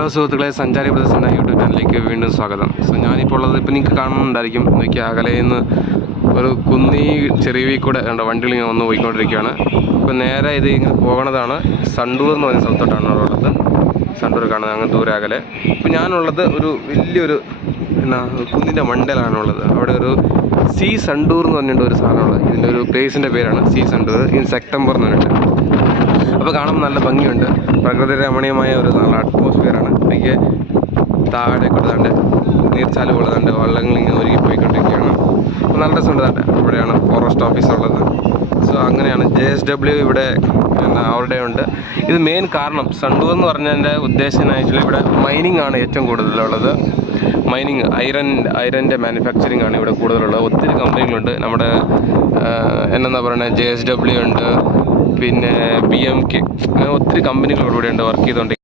Hello സുഹൃത്തുക്കളെ, സഞ്ചാരി brothers എന്ന യൂട്യൂബ് ചാനലിലേക്ക് വീണ്ടും സ്വാഗതം. നിങ്ങൾക്ക് നിങ്ങൾക്ക് കാണുന്നുണ്ടായിരിക്കും, നോക്കിയാൽ അകലയിൽ നിന്ന് ഒരു കുന്നി ചെറിയ കൂടെ വണ്ടികൾ ഇങ്ങനെ വന്ന് പോയിക്കൊണ്ടിരിക്കുകയാണ്. ഇപ്പോൾ നേരെ ഇത് ഇങ്ങനെ പോകണതാണ് സണ്ടൂർ എന്ന് പറയുന്ന സ്ഥലത്തോട്ടാണ് ഉള്ളത്. സണ്ടൂർ കാണുന്നത് അങ്ങ് ദൂരെ അകലെ. ഇപ്പോൾ ഞാനുള്ളത് ഒരു വലിയൊരു കുന്നിൻ്റെ മണ്ടയിലാണുള്ളത്. അവിടെ ഒരു സി സണ്ടൂർ എന്ന് പറഞ്ഞിട്ട് ഒരു സാധനമുള്ളത്. ഇതിൻ്റെ ഒരു പ്ലേസിൻ്റെ പേരാണ് സി സണ്ടൂർ ഇൻ സെപ്റ്റംബർ എന്ന് പറഞ്ഞിട്ട്. അപ്പോൾ കാണുമ്പോൾ നല്ല ഭംഗിയുണ്ട്. പ്രകൃതി രമണീയമായ ഒരു നല്ല അറ്റ്മോസ്ഫിയറാണ്. എനിക്ക് താഴെ കൊടുത്താണ്ട് നീർച്ചാല് കൊള്ളതാണ്ട് വള്ളങ്ങൾ ഇങ്ങനെ ഒരുങ്ങി പോയിക്കൊണ്ടിരിക്കുകയാണ്. അപ്പോൾ നല്ല രസമുണ്ട്. ഇവിടെയാണ് ഫോറസ്റ്റ് ഓഫീസ് ഉള്ളത്. സോ അങ്ങനെയാണ് JSW ഇവിടെ അവരുടെ ഉണ്ട്. ഇത് മെയിൻ കാരണം സണ്ടൂർ എന്ന് പറഞ്ഞതിൻ്റെ ഉദ്ദേശം ആക്ച്വലി ഇവിടെ മൈനിങ് ആണ് ഏറ്റവും കൂടുതലുള്ളത്. മൈനിങ് ഐറൻ്റെ മാനുഫാക്ചറിങ് ആണ് ഇവിടെ കൂടുതലുള്ളത്. ഒത്തിരി കമ്പനികളുണ്ട്. നമ്മുടെ എന്താ പറയുന്നത്, JSW ഉണ്ട്, പിന്നെ BMK, അങ്ങനെ ഒത്തിരി കമ്പനികൾ ഇവിടെ ഉണ്ട് വർക്ക് ചെയ്തുകൊണ്ട്.